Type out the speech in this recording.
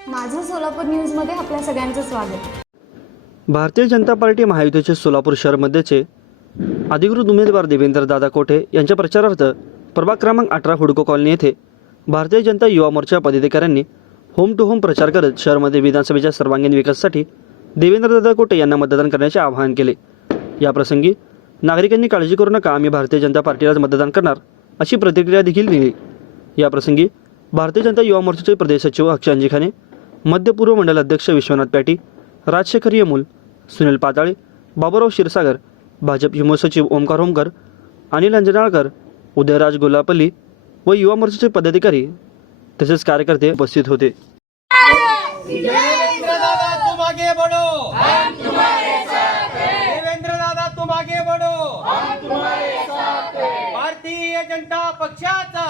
सोलापूर न्यूजमध्ये आपल्या सगळ्यांचं स्वागत. भारतीय जनता पार्टी महायुतीचे सोलापूर शहरमध्येचे अधिकृत उमेदवार देवेंद्र दादा कोठे यांच्या प्रचारार्थ प्रभाग क्रमांक अठरा हुडको कॉलनी येथे भारतीय जनता युवा मोर्चा पदाधिकाऱ्यांनी होम टू होम प्रचार करत शहरमध्ये विधानसभेच्या सर्वांगीण विकासासाठी देवेंद्र दादा कोटे यांना मतदान करण्याचे आवाहन केले. याप्रसंगी नागरिकांनी काळजी करू नका आम्ही भारतीय जनता पार्टीलाच मतदान करणार अशी प्रतिक्रिया देखील दिली. याप्रसंगी भारतीय जनता युवा मोर्चाचे प्रदेश सचिव अक्षय खाने मध्य पूर्व मंडल अध्यक्ष विश्वनाथ पॅटी राजशेखर यमूल सुनील पाताळे बाबुराव क्षीरसागर भाजप युवा सचिव ओमकार होमकर अनिल अंजनाळकर उदयराज गोलापल्ली व युवा मोर्चाचे पदाधिकारी तसेच कार्यकर्ते उपस्थित होते. भारतीय जनता पक्षाचा